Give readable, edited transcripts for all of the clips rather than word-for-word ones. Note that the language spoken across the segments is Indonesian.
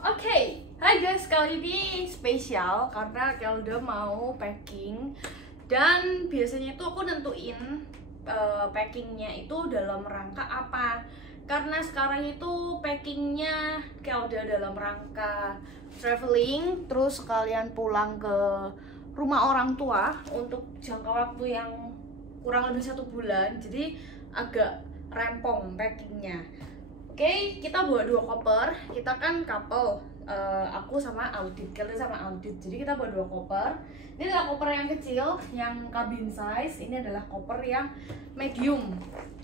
Oke, hai guys, kali ini spesial karena Kelda mau packing. Dan biasanya itu aku nentuin packingnya itu dalam rangka apa. Karena sekarang itu packingnya Kelda dalam rangka traveling, terus kalian pulang ke rumah orang tua untuk jangka waktu yang kurang lebih 1 bulan. Jadi agak rempong packingnya. Oke, kita bawa 2 koper. Kita kan couple, aku sama Audit, Kelda sama Audit. Jadi kita bawa 2 koper. Ini adalah koper yang kecil, yang cabin size. Ini adalah koper yang medium,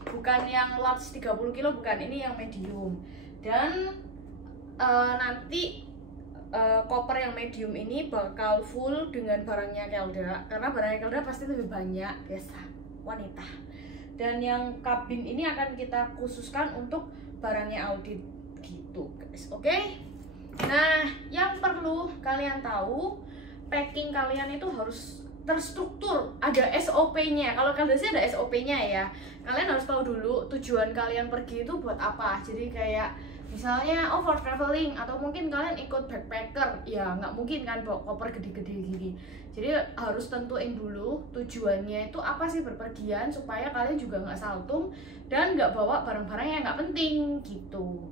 bukan yang large 30 kilo, bukan. Ini yang medium. Dan nanti koper yang medium ini bakal full dengan barangnya Kelda, karena barangnya Kelda pasti lebih banyak, biasa wanita. Dan yang kabin ini akan kita khususkan untuk barangnya Audit gitu guys. Oke. Nah, yang perlu kalian tahu, packing kalian itu harus terstruktur, ada SOP-nya. Kalau kalian sih ada SOP-nya ya. Kalian harus tahu dulu tujuan kalian pergi itu buat apa. Jadi kayak misalnya for traveling, atau mungkin kalian ikut backpacker, ya nggak mungkin kan bawa koper gede-gede gini. Jadi harus tentuin dulu tujuannya itu apa sih berpergian, supaya kalian juga nggak saltum dan nggak bawa barang-barang yang nggak penting gitu.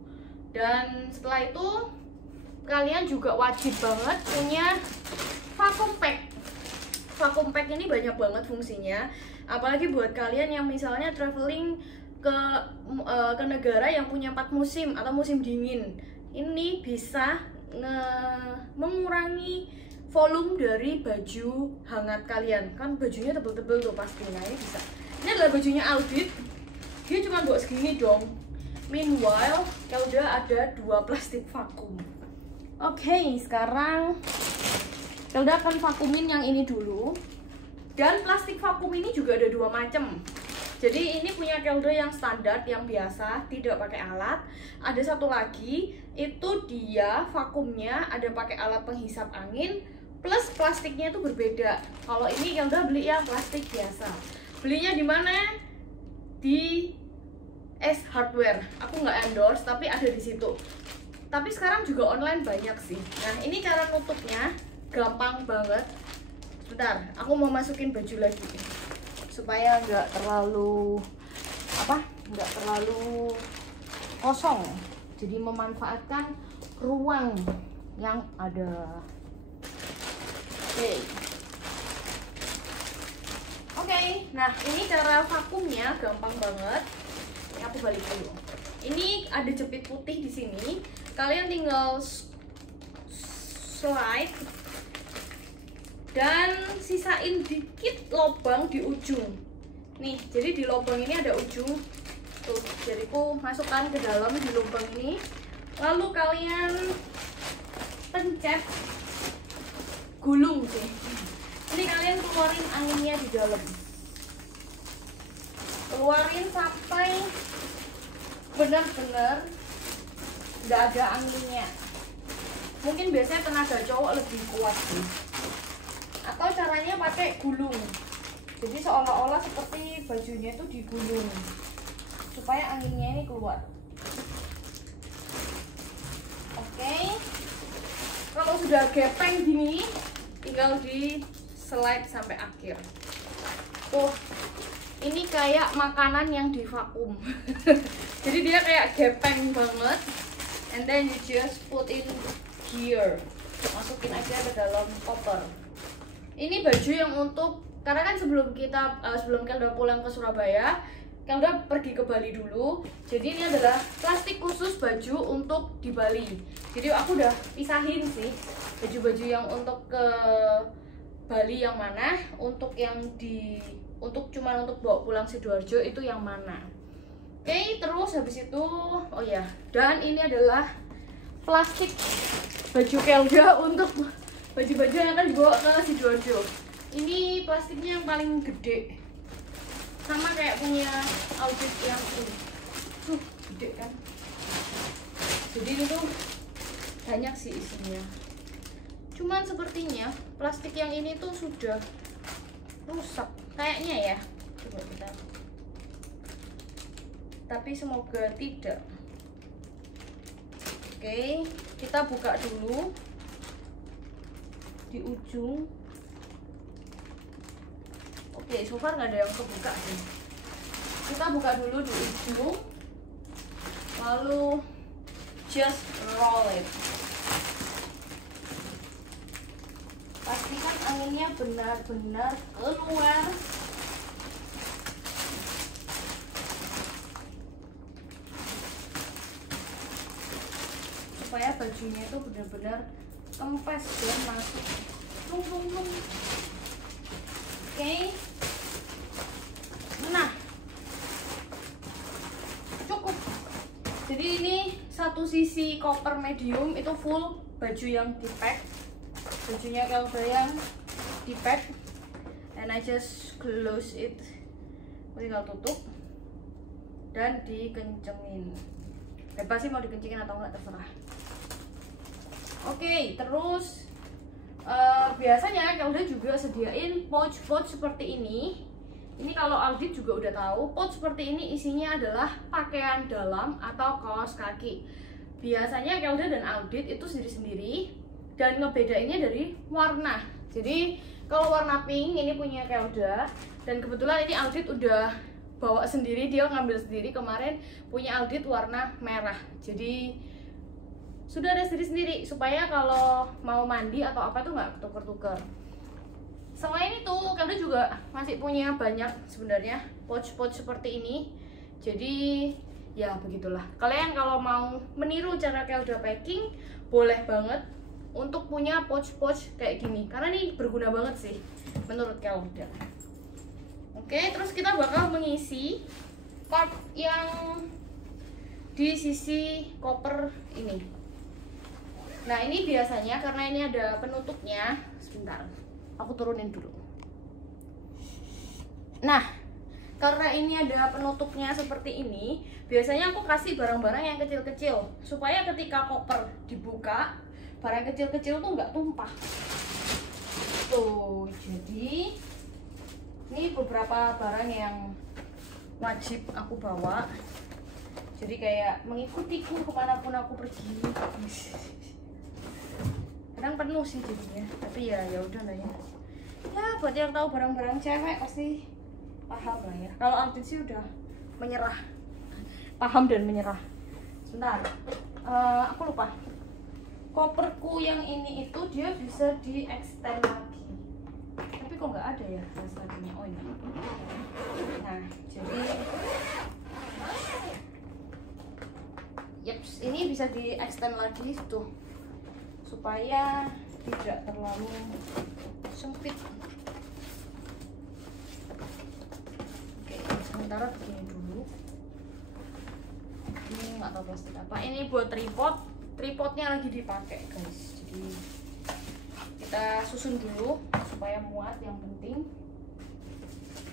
Dan setelah itu kalian juga wajib banget punya vacuum pack. Vacuum pack ini banyak banget fungsinya, apalagi buat kalian yang misalnya traveling ke negara yang punya 4 musim atau musim dingin. Ini bisa mengurangi volume dari baju hangat kalian. Kan bajunya tebel-tebel tuh pastinya, ini bisa. Ini adalah bajunya Audit. Dia cuma buat segini dong. Meanwhile, Kelda ada 2 plastik vakum. Oke, sekarang Kelda akan vakumin yang ini dulu. Dan plastik vakum ini juga ada 2 macam. Jadi ini punya Kelda yang standar, yang biasa, tidak pakai alat. Ada satu lagi, itu dia vakumnya ada pakai alat penghisap angin, plus plastiknya itu berbeda. Kalau ini Kelda beli yang plastik biasa. Belinya di mana? Di S Hardware. Aku nggak endorse, tapi ada di situ. Tapi sekarang juga online banyak sih. Nah, ini cara nutupnya gampang banget. Bentar, aku mau masukin baju lagi supaya nggak terlalu kosong. Jadi memanfaatkan ruang yang ada. Oke, nah ini cara vakumnya gampang banget. Ini aku balik dulu. Ini ada jepit putih di sini. Kalian tinggal slide dan sisain dikit lubang di ujung. Nih, jadi di lubang ini ada ujung. Tuh, jariku masukkan ke dalam di lubang ini. Lalu kalian pencet, gulung sih. Ini kalian keluarin anginnya di dalam. Keluarin sampai benar-benar nggak ada anginnya. Mungkin biasanya tenaga cowok lebih kuat sih. Atau caranya pakai gulung. Jadi seolah-olah seperti bajunya itu digulung supaya anginnya ini keluar. Oke. Kalau sudah gepeng gini, tinggal di slide sampai akhir. Tuh, ini kayak makanan yang divakum. Jadi dia kayak gepeng banget. And then you just put in here. Masukin aja ke dalam koper. Ini baju yang untuk, karena kan sebelum Kelda pulang ke Surabaya, Kelda pergi ke Bali dulu. Jadi ini adalah plastik khusus baju untuk di Bali. Jadi aku udah pisahin sih baju-baju yang untuk ke Bali yang mana, untuk cuman untuk bawa pulang Sidoarjo itu yang mana. Oke, terus habis itu, oh ya, dan ini adalah plastik baju Kelda untuk baju-baju yang akan dibawa ke Sidoarjo. Ini plastiknya yang paling gede, sama kayak punya Audit yang ini. Gede kan? Jadi ini tuh banyak sih isinya. Cuman sepertinya plastik yang ini tuh sudah rusak kayaknya ya. Coba kita. Tapi semoga tidak. Oke, kita buka dulu di ujung. Oke, so far nggak ada yang kebuka sih. Kita buka dulu di ujung, lalu just roll it. Pastikan anginnya benar-benar keluar. Supaya bajunya itu benar-benar kempes dan masuk. Oke. Nah, cukup. Jadi ini satu sisi koper medium itu full baju yang di pack, bajunya Kelda yang di pack, and I just close it. Tinggal tutup dan dikencengin. Bebas sih mau dikencengin atau enggak, terserah. Oke, terus biasanya Kelda juga sediain pouch seperti ini. Ini kalau audit juga udah tahu, pouch seperti ini isinya adalah pakaian dalam atau kaos kaki. Biasanya Kelda dan audit itu sendiri-sendiri, dan ngebedainnya dari warna. Jadi kalau warna pink ini punya Kelda, dan kebetulan ini audit udah bawa sendiri, dia ngambil sendiri kemarin, punya audit warna merah. Jadi sudah ada sendiri-sendiri supaya kalau mau mandi atau apa tuh nggak tuker-tuker. Selain itu, Kelda juga masih punya banyak sebenarnya pouch-pouch seperti ini. Jadi ya begitulah. Kalian kalau mau meniru cara Kelda packing, boleh banget untuk punya pouch-pouch kayak gini, karena ini berguna banget sih menurut Kelda. Oke, terus kita bakal mengisi part yang di sisi koper ini. Nah, ini biasanya karena ini ada penutupnya. Sebentar, aku turunin dulu. Nah, karena ini ada penutupnya seperti ini, biasanya aku kasih barang-barang yang kecil-kecil supaya ketika koper dibuka, barang kecil-kecil tuh nggak tumpah. Tuh, jadi ini beberapa barang yang wajib aku bawa. Jadi kayak mengikutiku kemanapun aku pergi. Kadang penuh sih jadinya, tapi ya udah lah ya. Ya buat yang tahu barang-barang cewek pasti paham lah ya. Kalau audit sih udah menyerah, paham dan menyerah. Sebentar, aku lupa. Koperku yang ini itu dia bisa di extend lagi, tapi kok nggak ada ya rasanya. Oh ini. Nah jadi, yeps, ini bisa di extend lagi tuh, supaya tidak terlalu sempit. Oke, sementara begini dulu. Ini nggak tahu plastik apa. Ini buat tripodnya lagi dipakai guys. Jadi kita susun dulu supaya muat, yang penting.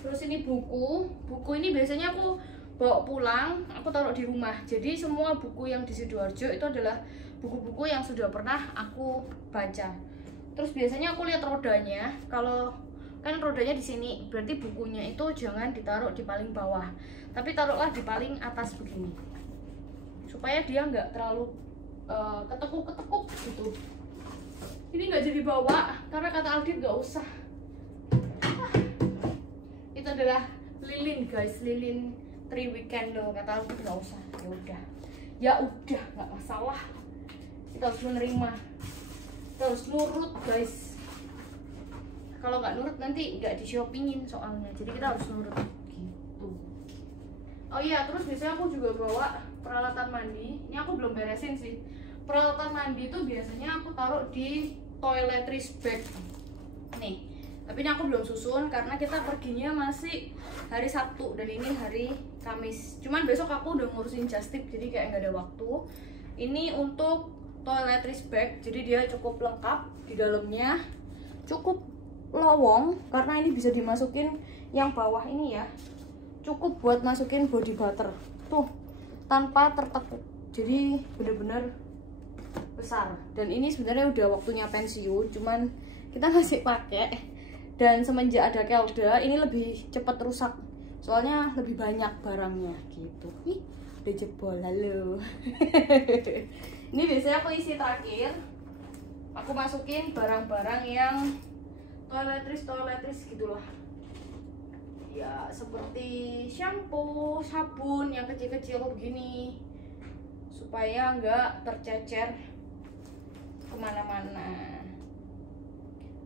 Terus ini buku ini biasanya aku bawa pulang, aku taruh di rumah. Jadi semua buku yang di Sidoarjo itu adalah buku-buku yang sudah pernah aku baca. Terus biasanya aku lihat rodanya, kalau kan rodanya di sini, berarti bukunya itu jangan ditaruh di paling bawah, tapi taruhlah di paling atas begini, supaya dia nggak terlalu ketekuk gitu. Ini nggak jadi bawa karena kata audit nggak usah. Itu adalah lilin guys, lilin 3 weekend loh, kata audit nggak usah. Ya udah nggak masalah. Kita harus menerima, kita harus nurut guys. Kalau nggak nurut nanti nggak di shoppingin soalnya, jadi kita harus nurut gitu. Oh iya, terus biasanya aku juga bawa peralatan mandi. Ini aku belum beresin sih. Peralatan mandi itu biasanya aku taruh di toiletries bag nih, tapi ini aku belum susun karena kita perginya masih hari Sabtu dan ini hari Kamis. Cuman besok aku udah ngurusin just tip, jadi kayak nggak ada waktu. Ini untuk toiletries bag, jadi dia cukup lengkap. Di dalamnya cukup lowong karena ini bisa dimasukin yang bawah ini ya, cukup buat masukin body butter tuh tanpa tertekuk, jadi bener-bener besar. Dan ini sebenarnya udah waktunya pensiun, cuman kita masih pakai. Dan semenjak ada Kelda ini lebih cepat rusak, soalnya lebih banyak barangnya gitu. Ih, udah jebol, halo. Ini biasanya aku isi terakhir. Aku masukin barang-barang yang toiletries gitulah. Ya seperti shampoo, sabun yang kecil-kecil begini, supaya nggak tercecer kemana-mana.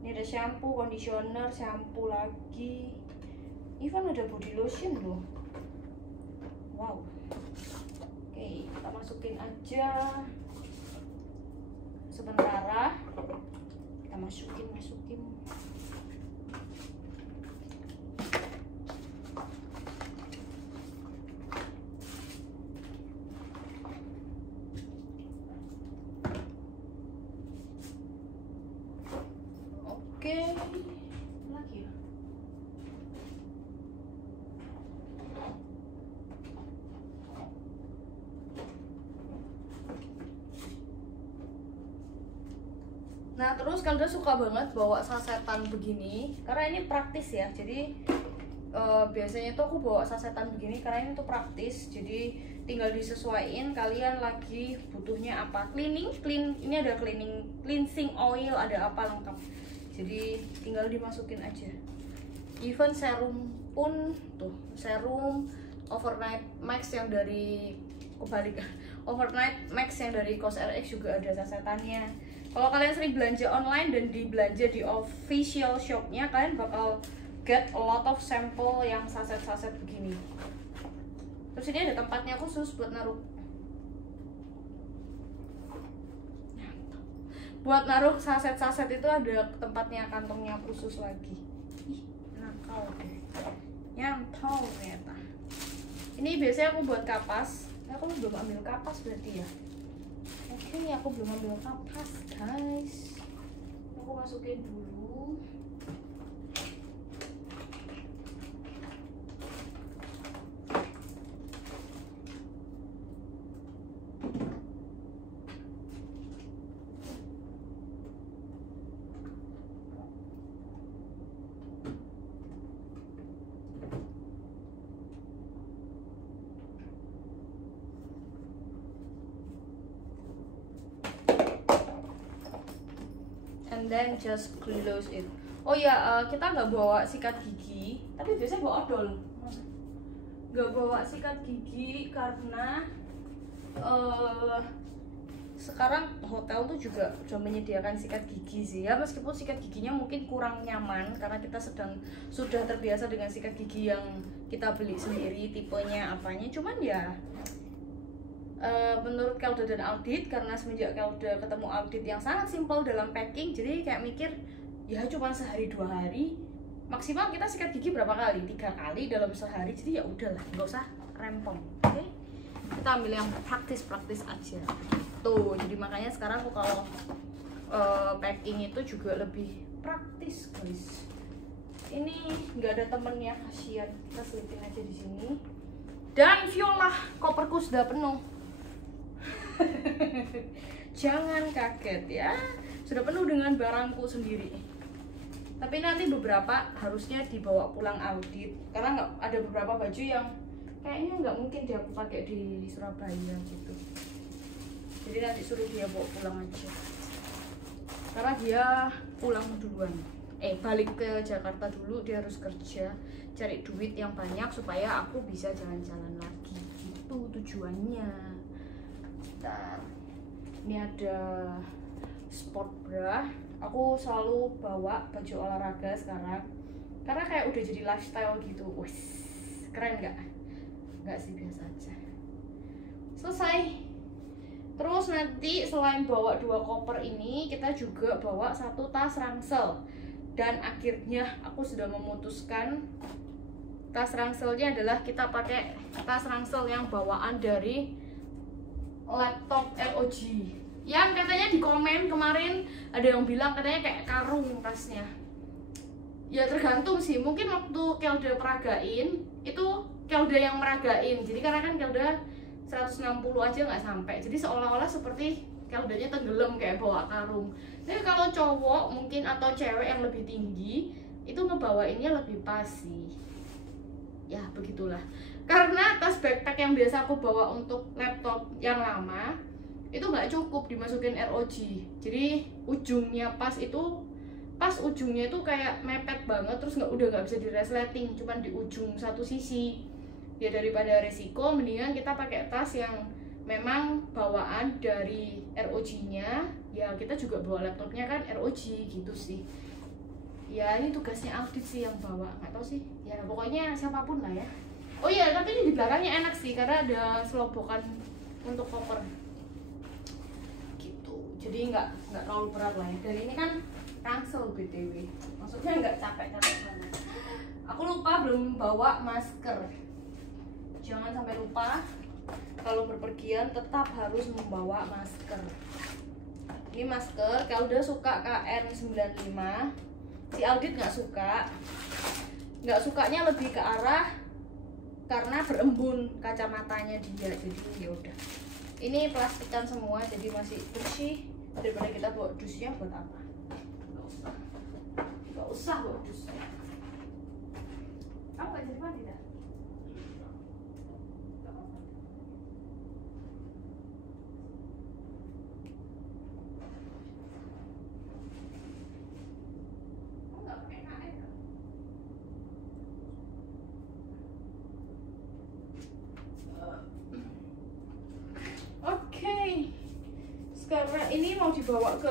Ini ada shampoo, conditioner, shampoo lagi, even ada body lotion loh. Wow. Oke, kita masukin aja. Sementara kita masukin. Oke, lagi ya. Nah terus Kelda suka banget bawa sasetan begini karena ini praktis ya. Jadi biasanya tuh aku bawa sasetan begini karena ini tuh praktis. Jadi tinggal disesuaikan kalian lagi butuhnya apa. Ini ada cleansing oil, ada apa lengkap. Jadi tinggal dimasukin aja. Even serum pun tuh, serum overnight max yang dari overnight max yang dari COSRX juga ada sasetannya. Kalau kalian sering belanja online dan dibelanja di official shopnya, kalian bakal get a lot of sample yang saset-saset begini. Terus ini ada tempatnya khusus buat naruh. Buat naruh saset-saset itu ada tempatnya, kantongnya khusus lagi. Ih, nakal deh. Nyantol ternyata. Ini biasanya aku buat kapas. Aku belum ambil kapas berarti ya. Oke, aku belum ambil kapas guys. Aku masukin dulu. And then just close it. Oh ya, kita nggak bawa sikat gigi, tapi biasanya bawa odol. Nggak bawa sikat gigi karena sekarang hotel tuh juga sudah menyediakan sikat gigi sih ya, meskipun sikat giginya mungkin kurang nyaman karena kita sudah terbiasa dengan sikat gigi yang kita beli sendiri, tipenya apanya. Cuman ya menurut Kelda dan Audit, karena semenjak Kelda ketemu Audit yang sangat simpel dalam packing, jadi kayak mikir ya cuma sehari 2 hari maksimal kita sikat gigi berapa kali, 3 kali dalam sehari, jadi ya udahlah nggak usah rempong. Oke, kita ambil yang praktis aja tuh. Jadi makanya sekarang aku kalau packing itu juga lebih praktis guys. Ini nggak ada temennya, kasihan, kita selipin aja di sini. Dan viola, koperku sudah penuh. Jangan kaget ya, sudah penuh dengan barangku sendiri. Tapi nanti beberapa harusnya dibawa pulang Audit, karena nggak ada beberapa baju yang kayaknya nggak mungkin dia aku pakai di Surabaya gitu. Jadi nanti suruh dia bawa pulang aja, karena dia pulang duluan. Balik ke Jakarta dulu, dia harus kerja, cari duit yang banyak supaya aku bisa jalan-jalan lagi. Itu tujuannya. Bentar. Ini ada sport bra. Aku selalu bawa baju olahraga sekarang karena kayak udah jadi lifestyle gitu. Wih, keren nggak? Nggak sih, biasa aja. Selesai. Terus nanti selain bawa 2 koper ini, kita juga bawa 1 tas ransel. Dan akhirnya aku sudah memutuskan tas ranselnya adalah kita pakai tas ransel yang bawaan dari laptop ROG. Yang katanya di komen kemarin ada yang bilang katanya kayak karung tasnya. Ya tergantung sih, mungkin waktu Kelda peragain itu Kelda yang meragain. Jadi karena kan Kelda 160 aja nggak sampai, jadi seolah-olah seperti Keldanya tenggelam kayak bawa karung. Jadi kalau cowok mungkin atau cewek yang lebih tinggi itu ngebawainnya lebih pas sih. Ya begitulah. Karena tas backpack yang biasa aku bawa untuk laptop yang lama itu nggak cukup dimasukin ROG. Jadi ujungnya pas ujungnya itu kayak mepet banget, terus udah nggak bisa di resleting, cuman di ujung satu sisi. Ya daripada resiko, mendingan kita pakai tas yang memang bawaan dari ROG-nya. Ya kita juga bawa laptopnya kan ROG gitu sih. Ya ini tugasnya audit sih yang bawa, nggak tahu sih. Ya pokoknya siapapun lah ya. Oh iya, tapi ini di belakangnya enak sih karena ada selobokan untuk koper. Gitu. Jadi nggak terlalu berat lah ya. Dan ini kan ransel BTW. Maksudnya nggak capek-capek banget. Aku lupa belum bawa masker. Jangan sampai lupa. Kalau berpergian tetap harus membawa masker. Ini masker, kalau udah suka KN95. Si audit nggak suka. Nggak sukanya lebih ke arah karena berembun kacamatanya dia. Jadi ya udah. Ini plastikan semua, jadi masih bersih. Daripada kita bawa dusnya buat apa? Nggak usah bawa dus. Kamu nggak jadi mandi dah? Sekarang ini mau dibawa ke,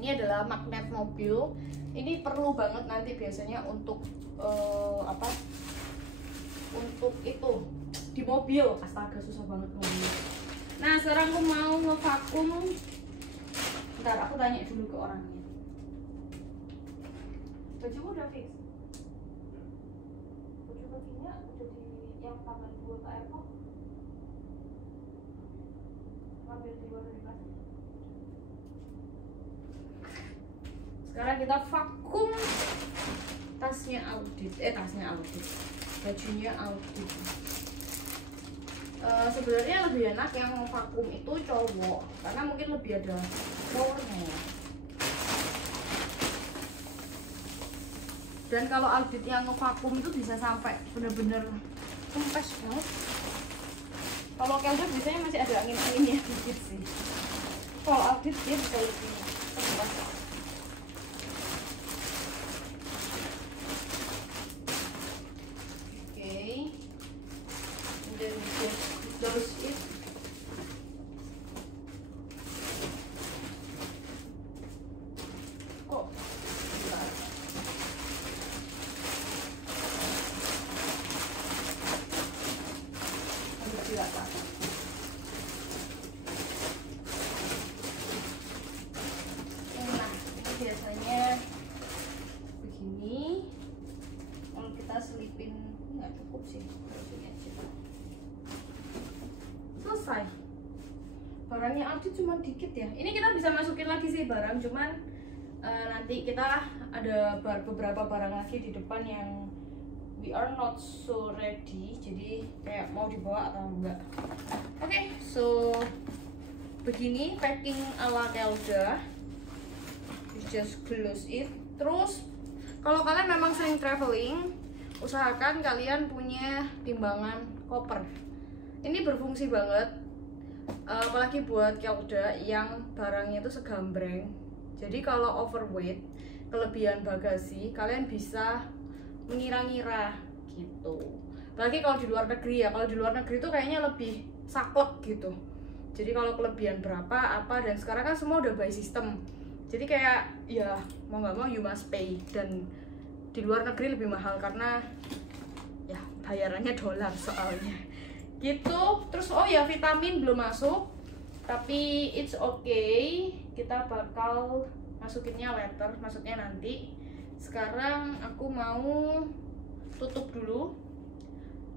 ini adalah magnet mobil. Ini perlu banget nanti biasanya untuk apa? Untuk itu di mobil. Astaga, susah banget ngomongnya. Nah sekarang aku mau ngevakum. Bentar, aku tanya dulu ke orangnya. Bajumu udah fix? Baju bajunya udah di yang tanggal 2 ke airport. Ambil di luar dari pasar. Sekarang kita vakum tasnya audit, bajunya audit. Sebenarnya lebih enak yang vakum itu cowok, karena mungkin lebih ada powernya. Dan kalau audit yang ngevakum itu bisa sampai bener-bener kempes banget. Kalau kelder biasanya masih ada angin-anginnya dikit sih. Kalau audit dia bisa lebih kempes. Biasanya begini, kalau kita selipin nggak cukup sih, selesai. Barangnya audit cuma dikit ya. Ini kita bisa masukin lagi sih barang, cuman nanti kita ada beberapa barang lagi di depan yang we are not so ready, jadi kayak mau dibawa atau enggak. Oke, so begini packing ala Kelda. Just close it. Terus kalau kalian memang sering traveling, usahakan kalian punya timbangan koper. Ini berfungsi banget, apalagi buat Kelda yang barangnya itu segambreng. Jadi kalau overweight, kelebihan bagasi, kalian bisa mengira-ngira gitu. Apalagi kalau di luar negeri ya. Kalau di luar negeri itu kayaknya lebih saklek gitu. Jadi kalau kelebihan berapa apa, dan sekarang kan semua udah by system. Jadi kayak ya mau nggak mau you must pay, dan di luar negeri lebih mahal karena ya bayarannya dolar soalnya gitu. Terus oh ya, vitamin belum masuk tapi it's okay, kita bakal masukinnya later, maksudnya nanti. Sekarang aku mau tutup dulu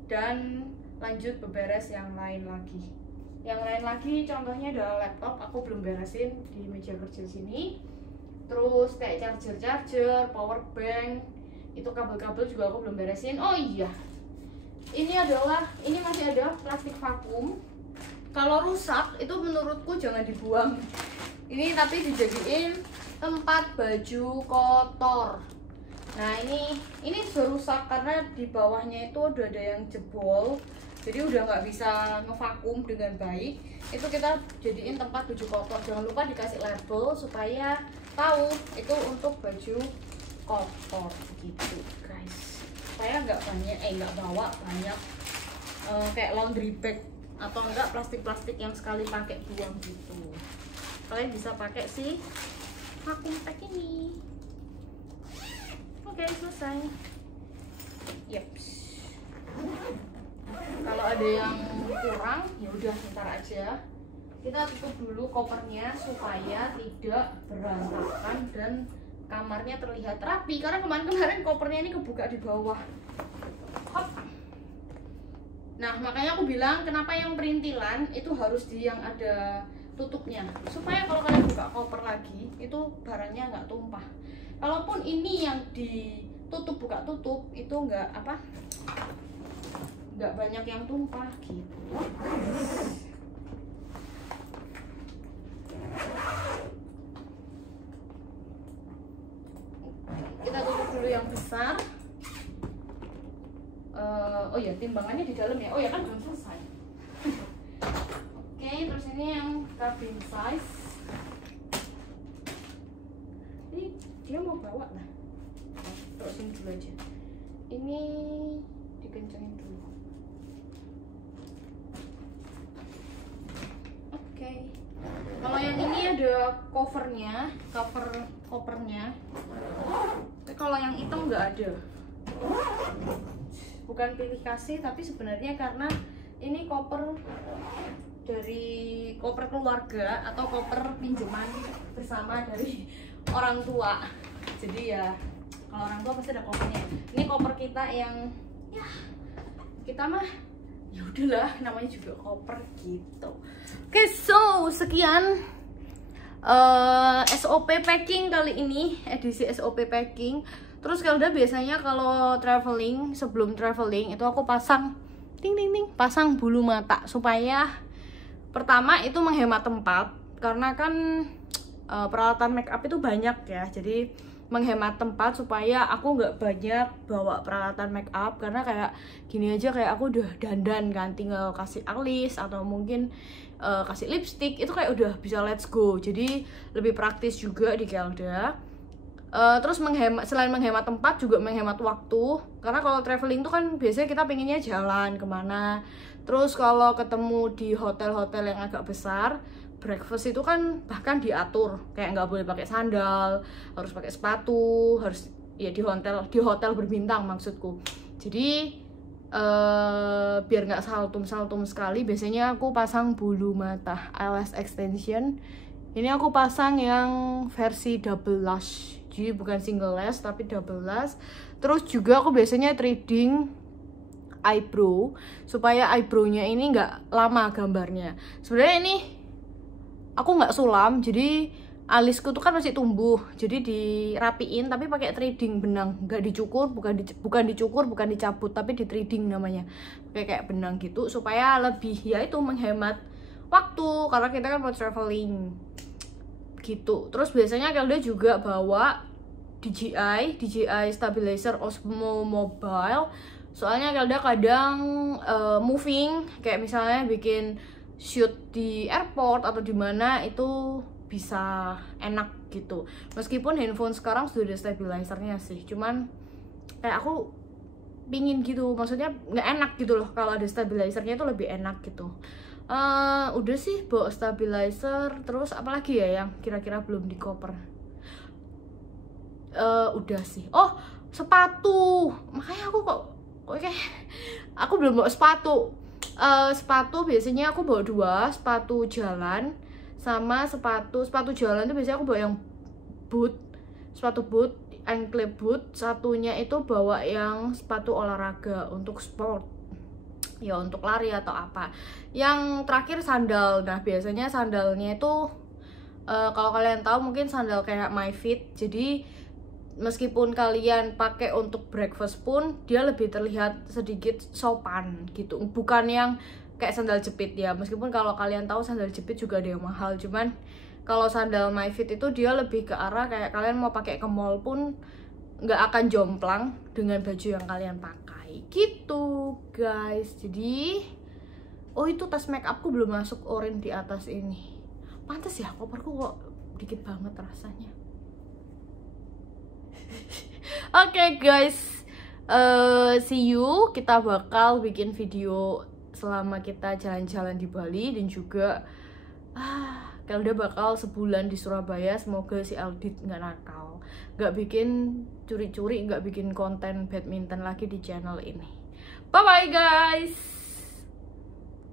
dan lanjut beberes yang lain lagi. Yang lain lagi contohnya adalah laptop, aku belum beresin di meja kerja sini. Terus kayak charger, power bank, itu kabel-kabel juga aku belum beresin. Oh iya, ini masih ada plastik vakum. Kalau rusak itu menurutku jangan dibuang. Ini tapi dijadiin tempat baju kotor. Nah ini sudah rusak karena di bawahnya itu udah ada yang jebol. jadi udah nggak bisa ngevakum dengan baik. Itu kita jadiin tempat baju kotor. Jangan lupa dikasih label supaya tahu itu untuk baju kotor gitu guys, supaya nggak bawa banyak kayak laundry bag atau enggak plastik-plastik yang sekali pakai buang gitu. Kalian bisa pakai si vacuum pack ini. Oke, selesai. Yeps. Kalau ada yang kurang ya udah ntar aja. Kita tutup dulu kopernya supaya tidak berantakan dan kamarnya terlihat rapi, karena kemarin kopernya ini kebuka di bawah. Hop. Nah, makanya aku bilang kenapa yang perintilan itu harus di yang ada tutupnya, supaya kalau kalian buka koper lagi itu barangnya nggak tumpah. Kalaupun ini yang ditutup buka tutup itu nggak banyak yang tumpah gitu. Kita tutup dulu yang besar. Oh ya, timbangannya di dalam ya. Oh ya, kan belum selesai. Oke, terus ini yang cabin size. Ini dia mau bawa lah. Terusin dulu aja. Ini dikencengin dulu. Oke. Kalau yang ini ada covernya, kopernya. Tapi kalau yang hitam nggak ada. Bukan pilih kasih, tapi sebenarnya karena ini koper dari koper keluarga atau koper pinjaman bersama dari orang tua. Jadi ya kalau orang tua pasti ada kopernya. Ini koper kita yang ya kita mah ya udahlah, namanya juga koper gitu. Oke, so sekian SOP packing kali ini, edisi SOP packing. Terus kalau udah biasanya kalau traveling, sebelum traveling itu aku pasang pasang bulu mata supaya pertama itu menghemat tempat, karena kan peralatan make up itu banyak ya, jadi menghemat tempat supaya aku nggak banyak bawa peralatan make up. Karena kayak gini aja, kayak aku udah dandan kan, tinggal kasih alis atau mungkin kasih lipstick, itu kayak udah bisa let's go. Jadi lebih praktis juga di Kelda. Terus selain menghemat tempat juga menghemat waktu, karena kalau traveling tuh kan biasanya kita pengennya jalan kemana. Terus kalau ketemu di hotel-hotel yang agak besar, breakfast itu kan bahkan diatur, kayak nggak boleh pakai sandal, harus pakai sepatu, harus ya di hotel berbintang maksudku. Jadi biar nggak saltum sekali, biasanya aku pasang bulu mata eyelash extension. Ini aku pasang yang versi double lash, jadi bukan single lash tapi double lash. Terus juga aku biasanya threading eyebrow supaya eyebrownya ini nggak lama gambarnya. Sebenarnya ini aku nggak sulam, jadi alisku tuh kan masih tumbuh, jadi dirapiin tapi pakai threading benang, nggak dicukur, bukan dicabut, tapi di threading namanya, kayak benang gitu, supaya lebih ya itu menghemat waktu, karena kita kan mau traveling gitu. Terus biasanya Kelda juga bawa DJI Stabilizer Osmo Mobile, soalnya Kelda kadang moving, kayak misalnya bikin shoot di airport atau di mana, itu bisa enak gitu. Meskipun handphone sekarang sudah ada stabilizernya sih, cuman kayak aku pingin gitu, maksudnya nggak enak gitu loh kalau ada stabilizernya, itu lebih enak gitu. Udah sih bawa stabilizer. Terus apalagi ya yang kira-kira belum di koper? Udah sih. Oh, sepatu. Makanya aku kok oke, aku belum bawa sepatu. Sepatu biasanya aku bawa 2, sepatu jalan sama sepatu jalan itu biasanya aku bawa yang boot, sepatu boot, ankle boot. Satunya itu bawa yang sepatu olahraga untuk sport, ya untuk lari atau apa. Yang terakhir sandal. Nah biasanya sandalnya itu kalau kalian tahu mungkin sandal kayak My Feet, jadi meskipun kalian pakai untuk breakfast pun dia lebih terlihat sedikit sopan gitu, bukan yang kayak sandal jepit ya. Meskipun kalau kalian tahu sandal jepit juga ada yang mahal, cuman kalau sandal My Feet itu dia lebih ke arah kayak kalian mau pakai ke mall pun nggak akan jomplang dengan baju yang kalian pakai Bali gitu guys. Jadi oh itu tas make upku belum masuk orange di atas ini. Pantes ya koperku kok dikit banget rasanya. Oke guys, see you. Kita bakal bikin video selama kita jalan-jalan di Bali, dan juga Kelda bakal sebulan di Surabaya. Semoga si Aldit nggak nakal, nggak bikin curi-curi, nggak bikin konten badminton lagi di channel ini. Bye bye guys.